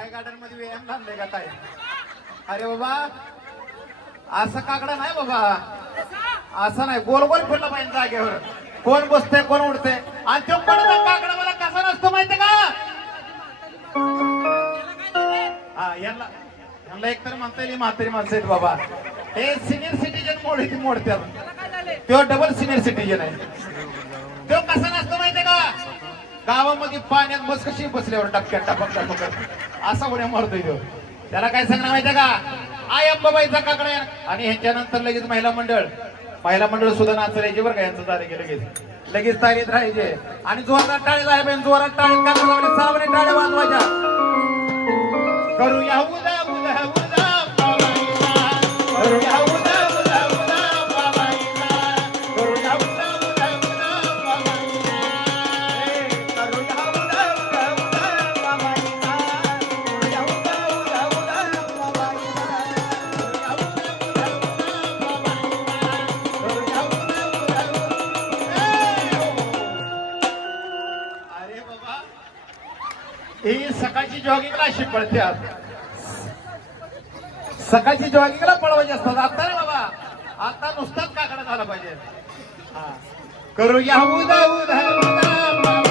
थाय garden मध्ये व्यायाम लागले का काय? अरे बाबा असं काकडा नाही बाबा, असं नाही, गोल गोल फिरला पाहिजे जागेवर. कोण बसते कोण उडते आणि तो कोणाचा काकडा मला कसा नसतो माहितीये का? हा यांना यांना एकतर म्हणता येईल म्हातारी माणसं आहेत बाबा. हे सिनियर सिटीजन मोडतात, तो डबल सिनियर सिटीजन आहे. तो कसा नसतो माहितीये का? गावामध्ये पाण्यात बस कशी बसल्यावर टपक्यात टपक टपक असा उड्या मारतोय तो. त्याला काय सांगणार माहितीये का? आय अंबाबाईचा काकडा आहे. आणि ह्याच्यानंतर लगेच महिला मंडळ सुद्धा नाचरायचे बरं का. यांचं तारीख लगेच तारीख राहायचे आणि जोरात टाळी लावायला, जोरात टाळीत काकडा लावले, सावने टाळ्या वाजवायच्या. करूया उदा उदा उदा बाबाईला, करूया उदा उदा उदा बाबाईला, करूया उदा उदा उदा बाबाईला, करूया उदा उदा उदा बाबाईला, करूया उदा उदा उदा बाबाईला, करूया उदा उदा उदा बाबाईला, करूया उदा उदा उदा. अरे बाबा ही सकाळची जॉगिंगला अशी पळत्यात, सकाळची जॉगिंगला पळवायची असतात. आता रे बाबा, आता नुसताच काकडा झाला पाहिजे. करूया उदा उदा उदा.